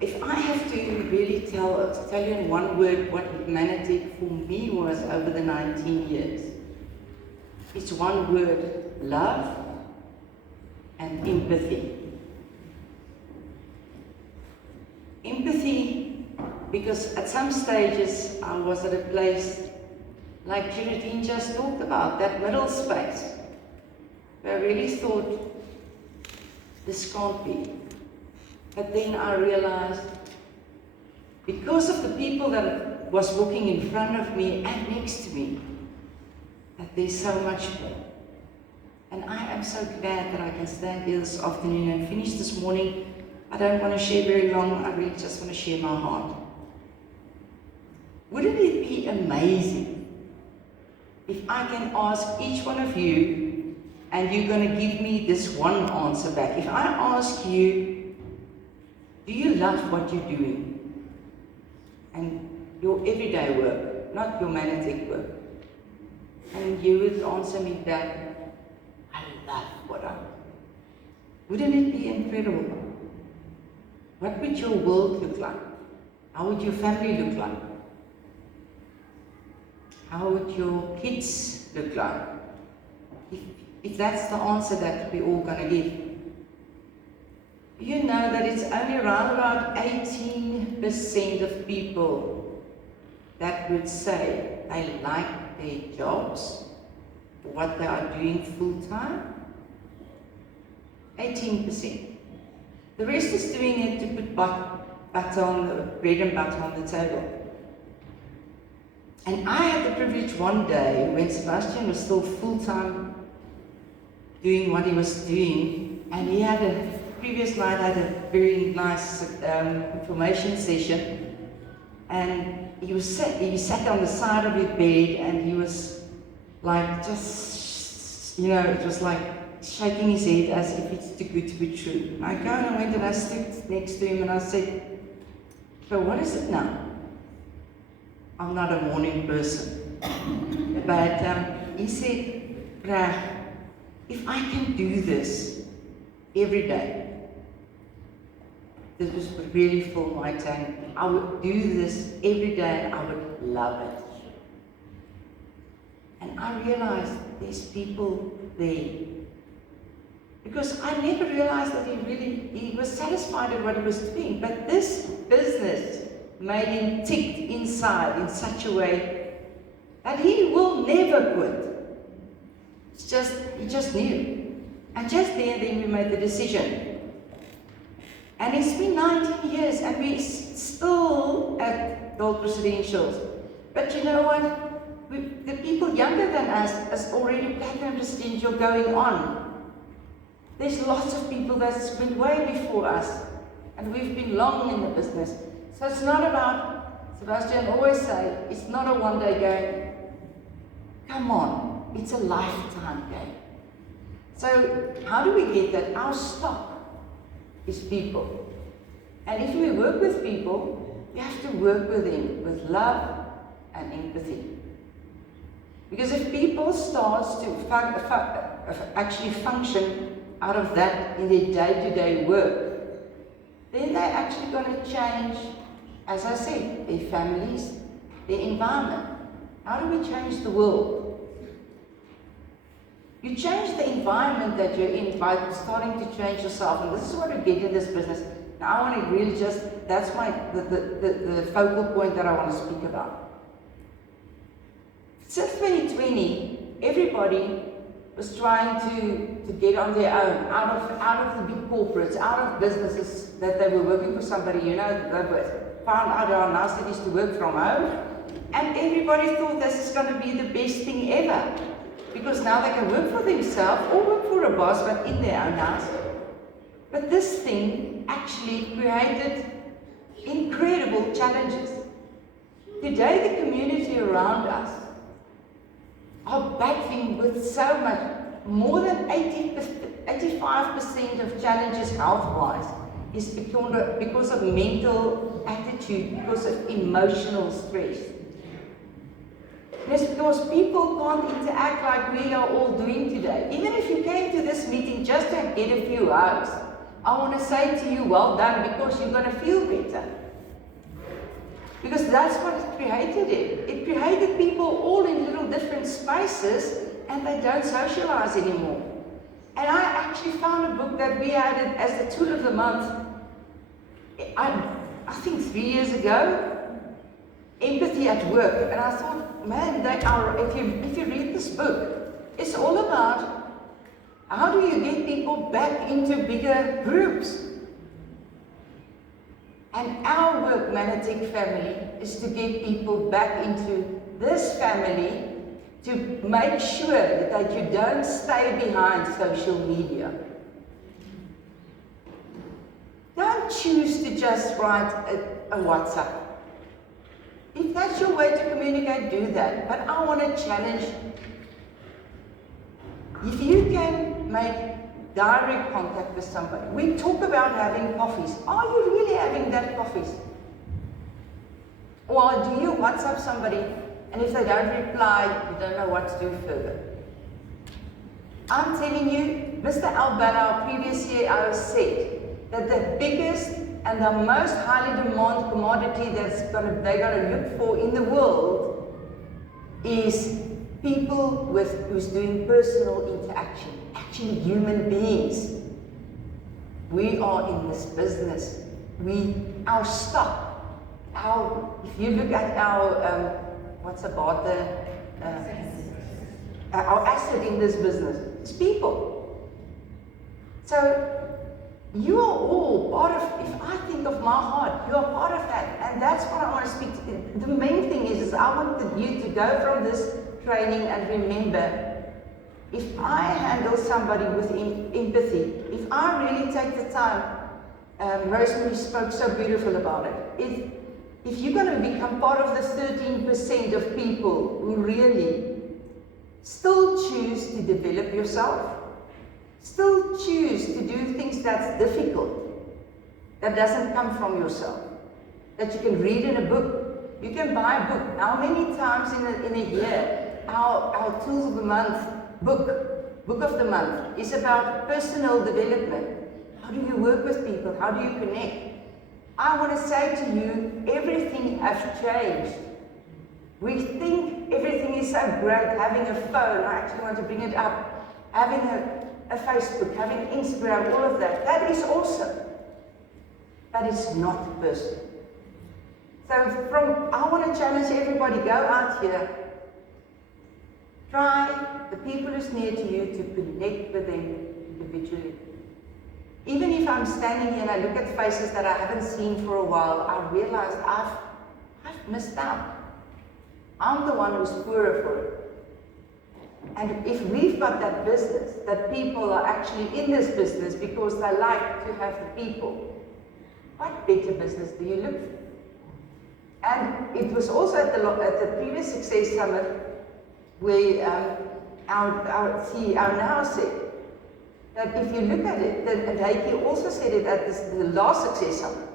If I have to really tell you in one word what Magnetic for me was over the 19 years, it's one word: love and empathy. Empathy, because at some stages I was at a place like Geraldine just talked about, that middle space, where I really thought, this can't be. But then I realized, because of the people that was walking in front of me and next to me, that there's so much more. And I am so glad that I can stand here this afternoon and finish this morning. I don't want to share very long, I really just want to share my heart. Wouldn't it be amazing if I can ask each one of you, and you're going to give me this one answer back. If I ask you, do you love what you're doing? And your everyday work, not your Magnetic work. And you would answer me back, I love what I do. Wouldn't it be incredible? What would your world look like? How would your family look like? How would your kids look like? If that's the answer that we're all going to give. You know that it's only around about 18% of people that would say they like their jobs, what they are doing full time. 18%. The rest is doing it to put butter on the bread and butter on the table. And I had the privilege one day, when Sebastian was still full-time doing what he was doing, and he had previous night had a very nice information session, and he sat on the side of his bed, and he was like just, it was like shaking his head as if it's too good to be true. And I go and I went and I stood next to him and I said, so what is it now? I'm not a morning person. But he said, Rag, if I can do this every day, this was really full my tank. I would do this every day and I would love it. And I realized there's people there. Because I never realized that he was satisfied with what he was doing. But this business made him ticked inside in such a way that he will never quit. He just knew. And just then we made the decision. And it's been 19 years and we're still at Gold Presidentials. But you know what? The people younger than us is already platinum presidential going on. There's lots of people that's been way before us. And we've been long in the business. So it's not about, Sebastian always say, it's not a one-day game. Come on, it's a lifetime game. So how do we get that? Our stock is people. And if we work with people, we have to work with them with love and empathy. Because if people start to actually function out of that in their day-to-day work, then they're actually going to change, as I said, their families, their environment. How do we change the world? You change the environment that you're in by starting to change yourself, and this is what we get in this business. Now I want to really that's the focal point that I want to speak about. Since 2020, everybody was trying to get on their own, out of the big corporates, out of businesses that they were working for somebody, they found out how nice it is to work from home, and everybody thought this is going to be the best thing ever, because now they can work for themselves or work for a boss, but in their own house. But this thing actually created incredible challenges. Today, the community around us are battling with so much, more than 85% of challenges health-wise is because of mental attitude, because of emotional stress. It's because people can't interact like we are all doing today. Even if you came to this meeting just to get a few hugs, I want to say to you, well done, because you're going to feel better. Because that's what it created it. It created people all in little different spaces, and they don't socialize anymore. And I actually found a book that we added as the tool of the month, I think 3 years ago, Empathy at Work. And I thought, man, they are, if you read this book, it's all about how do you get people back into bigger groups. And our work, Manatic Family, is to get people back into this family to make sure that you don't stay behind social media. Don't choose to just write a WhatsApp. If that's your way to communicate, do that. But I want to challenge, if you can make direct contact with somebody. We talk about having coffees. Are you really having that coffees? Or do you WhatsApp somebody, and if they don't reply, you don't know what to do further? I'm telling you, Mr. Albana, our previous CEO, said that the biggest and the most highly demanded commodity they're going to look for in the world is people who's doing personal interaction, actually human beings. We are in this business. Our stock, if you look at our, our asset in this business, it's people. So you are all part of, if I think of my heart, you are part of that. And that's what I want to speak to. The main thing is I want you to go from this training and remember, if I handle somebody with empathy, if I really take the time, Rosemary spoke so beautiful about it. If you're going to become part of the 13% of people who really still choose to develop yourself, still choose to do things that's difficult, that doesn't come from yourself, that you can read in a book, you can buy a book. How many times in a year, our Tools of the Month book of the month is about personal development. How do you work with people? How do you connect? I want to say to you, everything has changed. We think everything is so great, having a phone, I actually want to bring it up, having a Facebook, having Instagram, all of that. That is awesome. But it's not personal. So I want to challenge everybody, go out here, try the people who's near to you to connect with them individually. Even if I'm standing here and I look at faces that I haven't seen for a while, I realize I've missed out. I'm the one who's poorer for it. And if we've got that business, that people are actually in this business because they like to have the people, what better business do you look for? And it was also at the previous Success Summit where our CEO now said that if you look at it, and Heike also said it at the last Success Summit,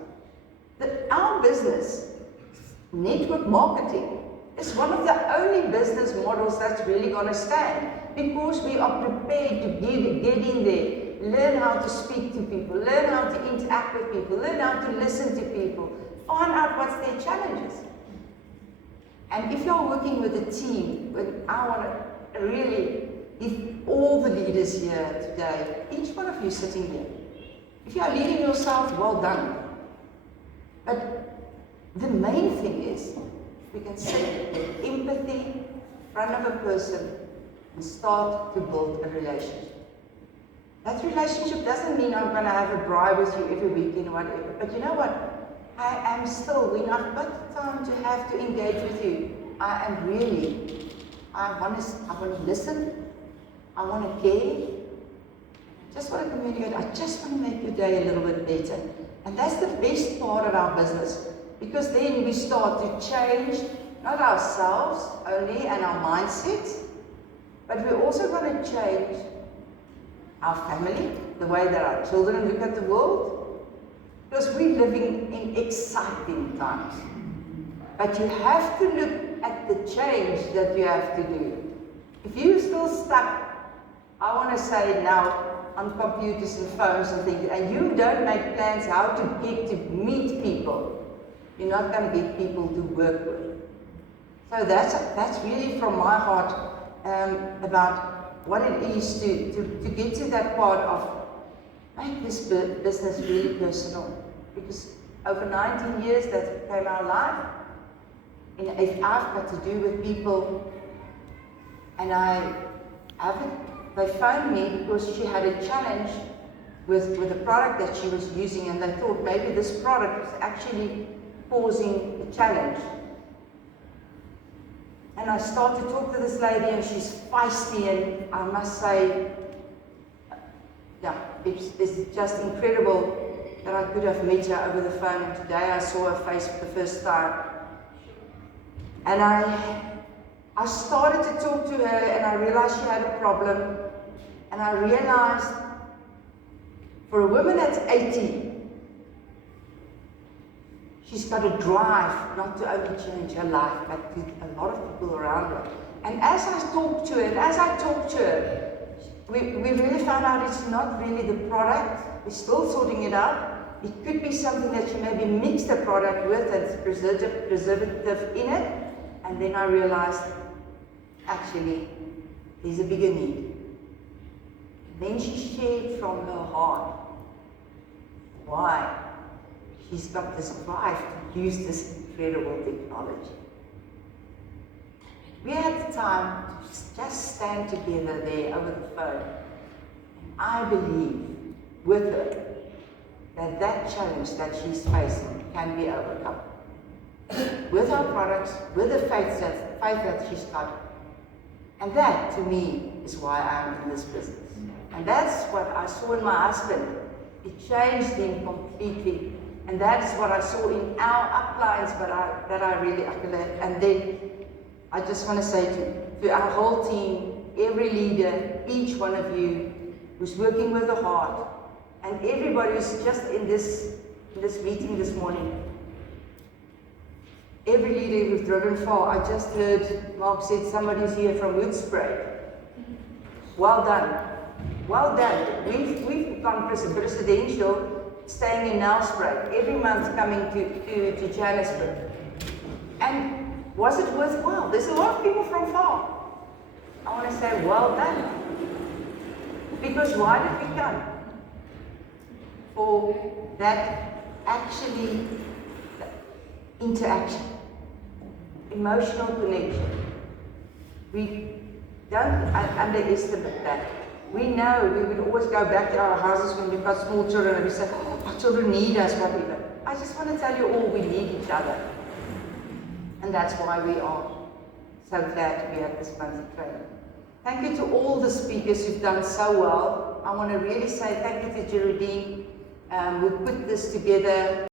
that our business, network marketing, is one of the only business models that's really going to stand, because we are prepared to get in there, learn how to speak to people, learn how to interact with people, learn how to listen to people, find out what's their challenges. And if you're working with a team, I want to really, if all the leaders here today, each one of you sitting here, if you are leading yourself, well done. But the main thing is, we can sit with empathy in front of a person and start to build a relationship. That relationship doesn't mean I'm going to have a braai with you every weekend or whatever. But you know what? I am still, when I've got time to have to engage with you, I am really, I want to listen, I want to care, I just want to communicate, I just want to make your day a little bit better. And that's the best part of our business, because then we start to change, not ourselves only and our mindsets, but we're also going to change our family, the way that our children look at the world, because we're living in exciting times. But you have to look at the change that you have to do. If you're still stuck, I want to say now, on computers and phones and things, and you don't make plans how to get to meet people, you're not going to get people to work with. So that's really from my heart about what it is to get to that part of make this business really personal. Because over 19 years that became our life. And if I've got to do with people, and they phoned me because she had a challenge with a product that she was using, and they thought maybe this product was actually causing the challenge. And I started to talk to this lady, and she's feisty, and I must say, yeah, it's just incredible that I could have met her over the phone, and today I saw her face for the first time. And I started to talk to her, and I realized she had a problem, and I realized for a woman that's 80, she's got a drive not to only change her life, but to a lot of people around her. And as I talked to her, we really found out it's not really the product. We're still sorting it out. It could be something that she maybe mixed the product with that's preservative in it. And then I realized, actually, there's a bigger need. Then she shared from her heart why she's got this drive to use this incredible technology. We had the time to just stand together there over the phone. And I believe with her that challenge that she's facing can be overcome. With our products, with the faith that she's got. And that, to me, is why I'm in this business. And that's what I saw in my husband. It changed him completely. And that's what I saw in our uplines that I really accolade. And then I just want to say to our whole team, every leader, each one of you who's working with the heart, and everybody who's just in this meeting this morning, every leader who's driven far. I just heard Mark said somebody's here from Hoedspruit. Well done. Well done. We've gone presidential, staying in Nelspruit, every month coming to Johannesburg. And was it worthwhile? There's a lot of people from far. I want to say, well done. Because why did we come? For that actually interaction, emotional connection. We don't underestimate that. We know we would always go back to our houses when we've got small children and we say, oh, our children need us, whatever. I just want to tell you all, we need each other. And that's why we are so glad to be at this monthly training. Thank you to all the speakers who've done so well. I want to really say thank you to Geraldine who put this together.